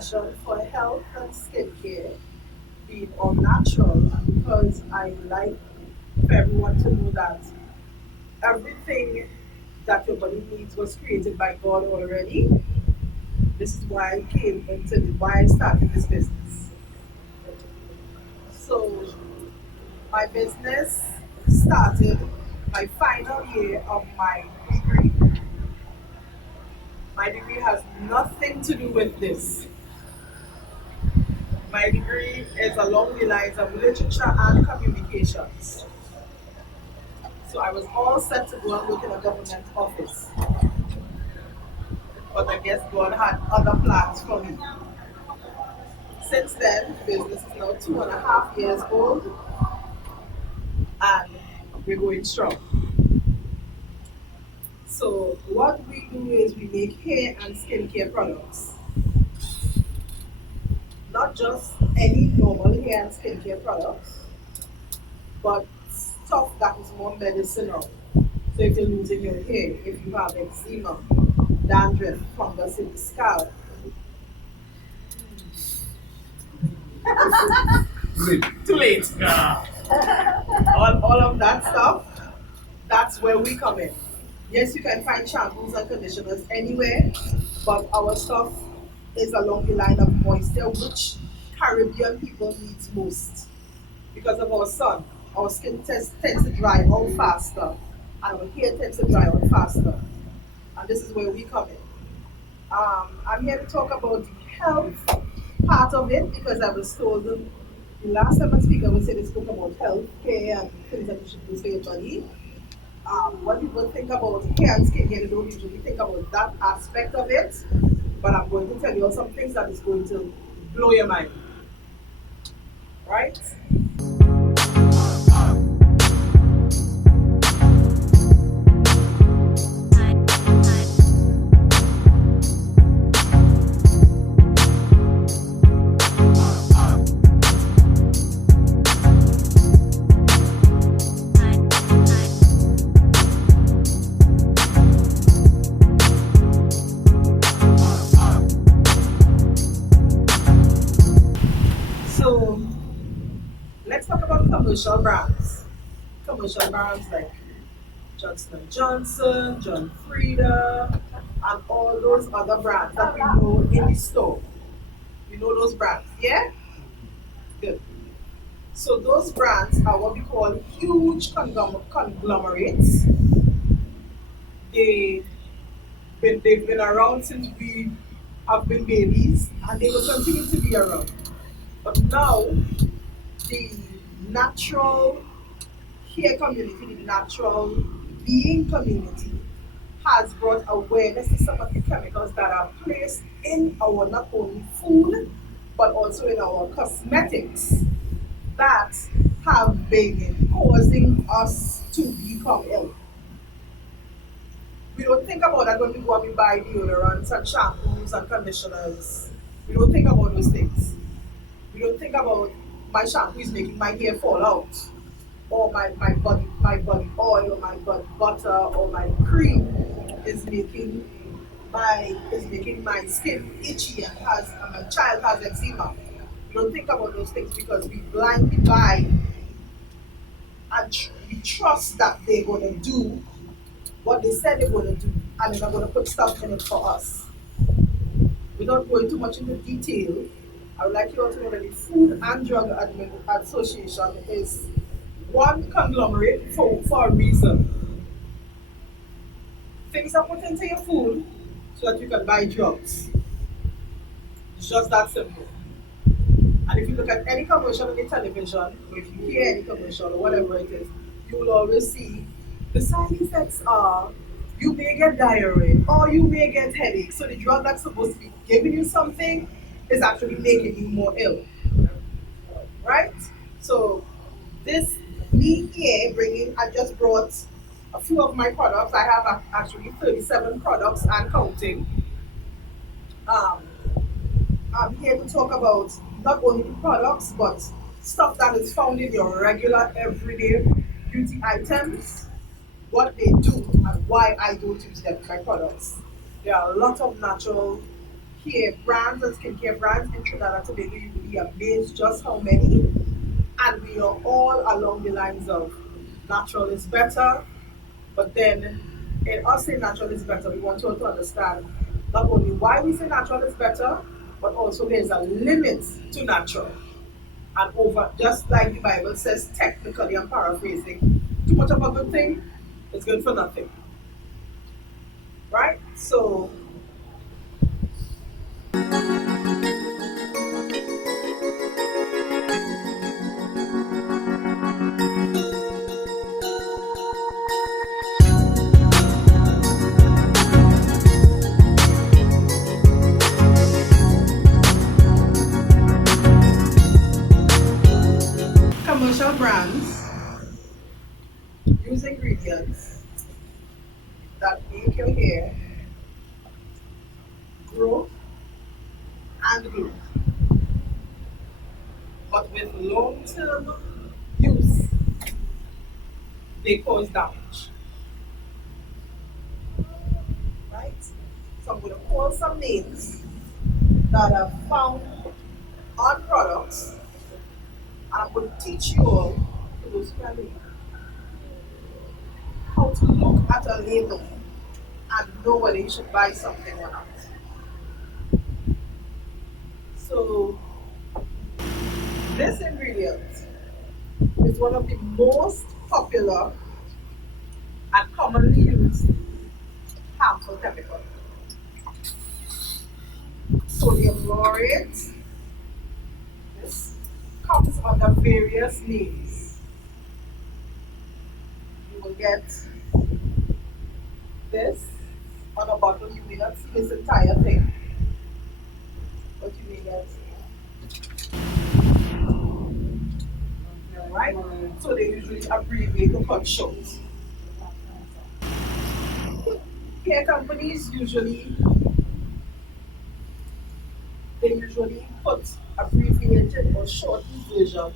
passion for health and skincare being all natural, and because I like for everyone to know that everything that your body needs was created by God already. This is why I came into why I started this business. So my business started my final year of my degree. My degree has nothing to do with this. My degree is along the lines of literature and communications. So I was all set to go and work in a government office. But I guess God had other plans for me. Since then, the business is now 2.5 years old and we're going strong. So what we do is we make hair and skincare products. Not just any normal hair and skincare products, but stuff that is more medicinal. So if you're losing your hair, if you have eczema, dandruff, fungus in the scalp, too late. All of that stuff, that's where we come in. Yes, you can find shampoos and conditioners anywhere, but our stuff is along the line of moisture, which Caribbean people needs most. Because of our sun, our skin tends to dry out faster, and our hair tends to dry out faster. And this is where we come in. I'm here to talk about the health part of it because I was told the last time I speak, I would say they spoke about health care and things that you should do for your body. When people think about hair and skincare, they don't usually think about that aspect of it. But I'm going to tell you some things that is going to blow your mind. Right? So let's talk about commercial brands. Commercial brands like Johnson& Johnson, John Frieda, and all those other brands that we know in the store. You know those brands, yeah? Good. So those brands are what we call huge conglomerates. They they've been around since we have been babies, and they will continue to be around. But now the natural hair community, the natural being community, has brought awareness to some of the chemicals that are placed in our not only food but also in our cosmetics that have been causing us to become ill. We don't think about that when we go and we buy deodorants and shampoos and conditioners. We don't think about those things. We don't think about my shampoo is making my hair fall out, or my body oil, or my body butter, or my cream is making my skin itchy and my child has eczema. We don't think about those things because we blindly buy and we trust that they're gonna do what they said they're gonna do, and they're not gonna put stuff in it for us. Without going too much into detail, I would like you all to know that the Food and Drug Association is one conglomerate for a reason. Things are put into your food so that you can buy drugs. It's just that simple. And if you look at any commercial on the television, or if you hear any commercial or whatever it is, you will always see the side effects are you may get diarrhea or you may get headache. So the drug that's supposed to be giving you something is actually making you more ill. Right? So this me here bringing, I just brought a few of my products. I have actually 37 products and counting. Um, I'm here to talk about not only the products but stuff that is found in your regular everyday beauty items, what they do and why I don't use them in my products. There are a lot of natural care brands and skincare brands in Trinidad and Tobago, you will be amazed just how many. And we are all along the lines of natural is better, but then in us saying natural is better, we want you all to understand not only why we say natural is better, but also there's a limit to natural. And over, just like the Bible says, technically, I'm paraphrasing, too much of a good thing is good for nothing, right? So, commercial brands use ingredients that make your hair grow and glow, but with long term use, they cause damage, right? So, I'm going to call some names that are found on products, and I'm going to teach you all, for those who are new, how to look at a label and know whether you should buy something or not. So, this ingredient is one of the most popular and commonly used harmful chemicals. Sodium laurate. This comes under various names. You will get this on a bottle. You may not see this entire thing, but you may get, right? So they usually abbreviate to cut short. Hair companies usually put abbreviated or shortened versions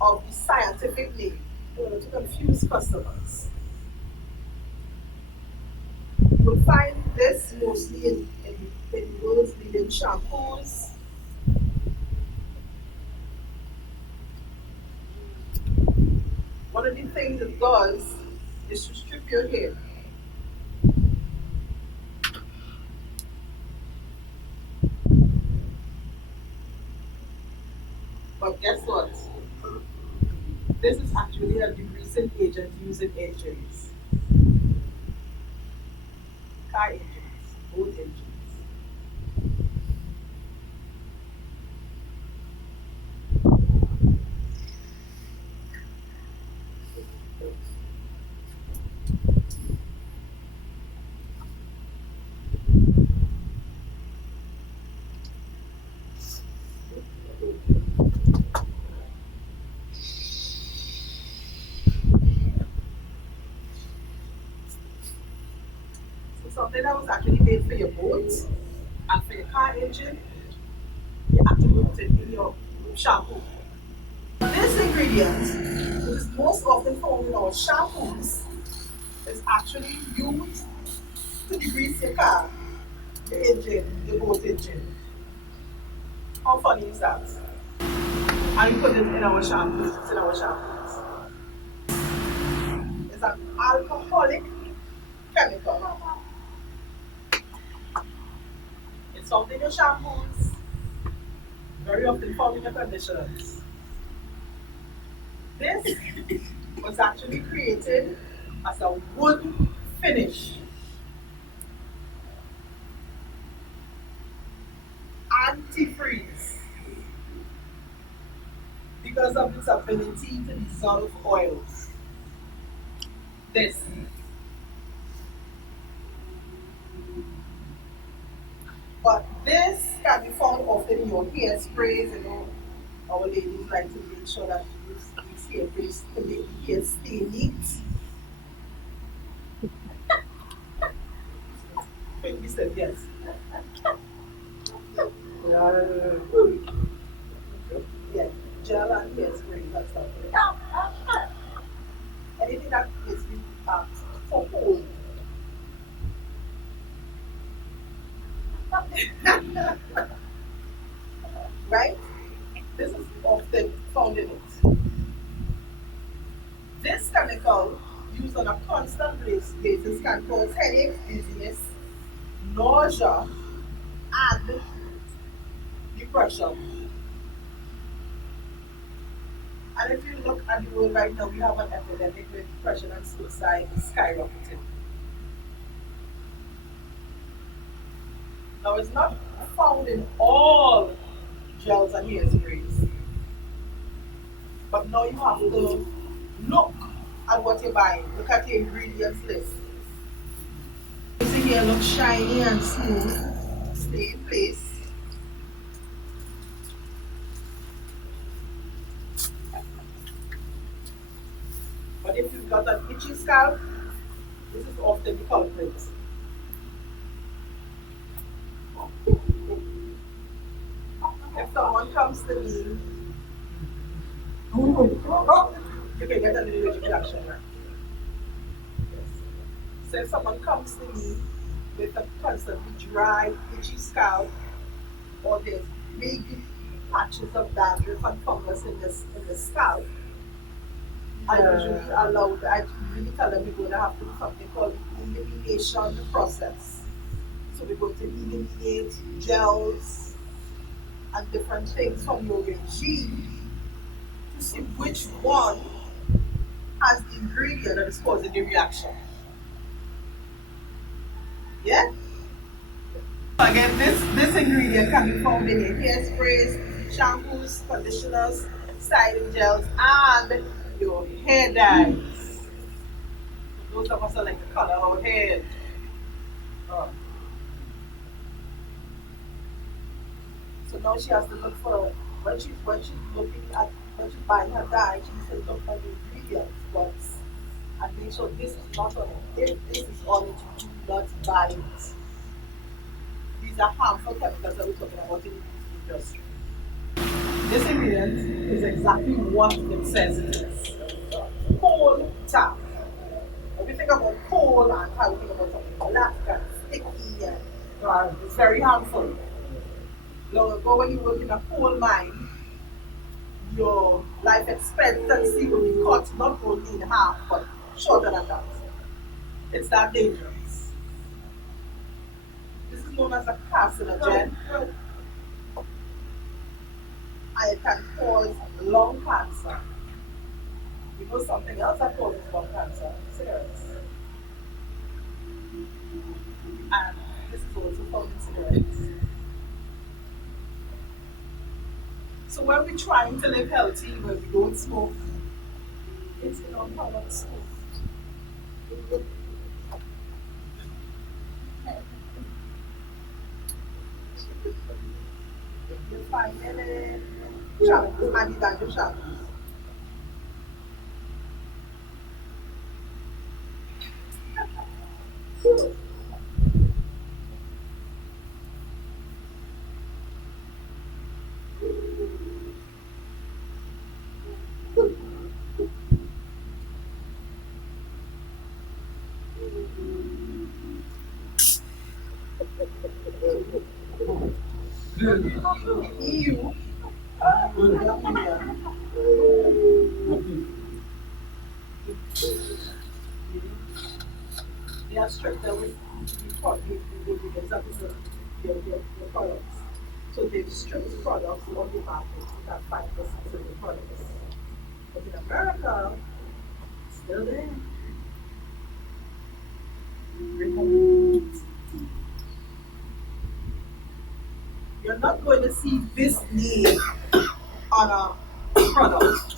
of the scientific name in order to confuse customers. You will find this mostly in world's leading shampoos. One of the things it does is to strip your hair. But guess what? This is actually a degreasing agent used in engines, car engines, boat engines. So something that was actually made for your boat and for your car engine, you actually put it in your shampoo. This ingredient, which is most often found in our shampoos, is actually used to degrease your car, the engine, the boat engine. How funny is that? And we put it in our shampoos. It's in our shampoos. It's an alcoholic chemical. It's found in your shampoos, very often found in your conditioners. This was actually created as a wood finish, antifreeze, because of its ability to dissolve oils. This. But this can be found often in your hairsprays. You know, our ladies like to make sure that you use these hairsprays to make the hair stay neat. Quickly said yes. Yeah, yeah, gel and hairspray, that's something. Anything that is for hold. right? This is often found in it. This chemical, used on a constant basis, can cause headache, dizziness, nausea, and depression. And if you look at the world right now, we have an epidemic where depression and suicide is skyrocketing. Now, it's not found in all gels and hairsprays, but now you have to look at what you're buying. Look at the ingredients list. You see here, look shiny and smooth. Stay in place. But if you've got an itchy scalp, this is often the culprit. If someone comes to me, you can get an allergic reaction, right? So if someone comes to me with a constantly dry, itchy scalp, or there's big patches of dandruff and fungus in the scalp, I usually tell them we're going to have to do something called the elimination process. So we're going to eliminate gels and different things from your regime to see which one has the ingredient that is causing the reaction. Yeah? Again, this ingredient can be found in your hairsprays, shampoos, conditioners, styling gels, and your hair dyes. Those of us that like to color our hair. Oh. So now she has to look for when she's buying her dye, she needs to look for the ingredients once and make sure this is not on it. If this is on it, do not buy it. These are harmful chemicals that we're talking about in the industry. This ingredient is exactly what it says it is. Coal tar. When we think about coal and how we think about something black and sticky and it's very harmful. Long ago when you work in a coal mine, your life expectancy will be cut not only in half but shorter than that. It's that dangerous. This is known as a carcinogen and it can cause lung cancer. You know something else that causes lung cancer? Cigarettes. And this is also found in cigarettes. So when we're trying to live healthy, where we don't smoke, it's in our products too. You find any shampoos, anti-dandruff shampoos. EU, they are stricter with the examples of their products. So they've stripped products on the market that 5% of the products. But in America, it's still there. You're not going to see this name on a product.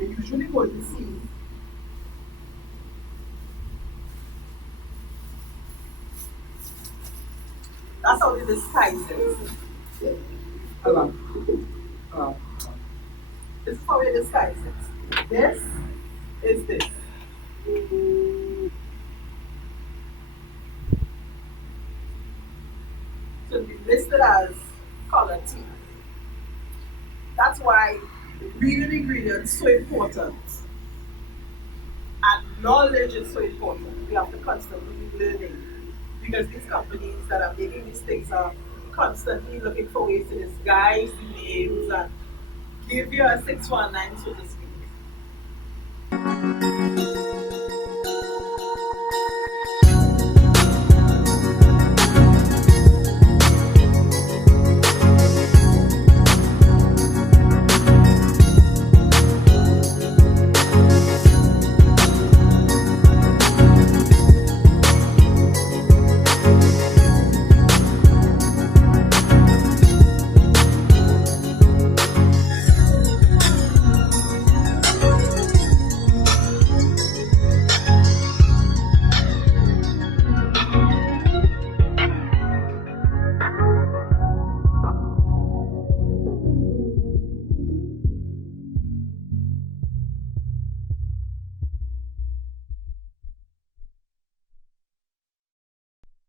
You're usually going to see that's how they disguise it. Hello. Hello. This is how we disguise it. This is this. So we listed as color T. That's why reading ingredients is so important. And knowledge is so important. We have to constantly be learning. Because these companies that are making these things are constantly looking for ways to disguise the names and give you a 619 to disguise